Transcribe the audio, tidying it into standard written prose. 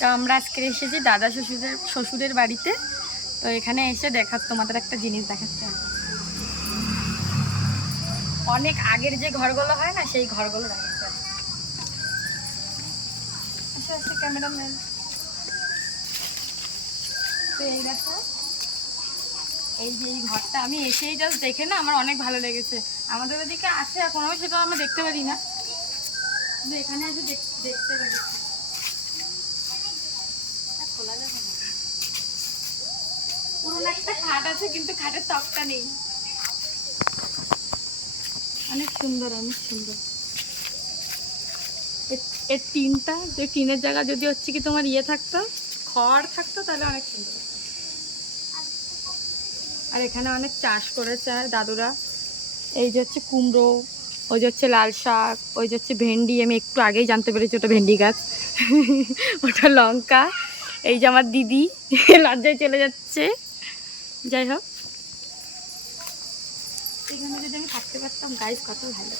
তো আমরা আজকে এসেছি দাদা শ্বশুরের বাড়িতে। তো এখানে এসে তোমাদের একটা জিনিস দেখাচ্ছে। অনেক আগের যে ঘরগুলো হয় না, সেই ঘরগুলো দেখাচ্ছে। আচ্ছা আচ্ছা, ক্যামেরাম্যান। তো এই দেখো, এই যে এই ঘরটা আমি এসেই জাস্ট দেখে না আমার অনেক ভালো লেগেছে। আমাদের ওদিকে আছে এখনো, সেটা আমরা দেখতে পারি না, কিন্তু এখানে এসে দেখতে পারি। খোলা যাবে না। পুরোনো একটা খাট আছে, কিন্তু খাটের তক্তা নেই। অনেক সুন্দর, অনেক সুন্দর। এর টিনটা, যে টিনের জায়গা যদি হচ্ছে কি তোমার ইয়ে থাকতো, খড় থাকতো, তাহলে অনেক সুন্দর। আর এখানে অনেক চাষ করেছে দাদুরা। এই যে হচ্ছে কুমড়ো, ওই যে হচ্ছে লাল শাক, ওই যে হচ্ছে ভেন্ডি। আমি একটু আগেই জানতে পেরেছি ওটা ভেন্ডি গাছ। ওটা লঙ্কা। এই যে আমার দিদি লজ্জায় চলে যাচ্ছে। যাই হোক, এখানে যদি আমি থাকতে পারতাম গাইস, কত ভালো।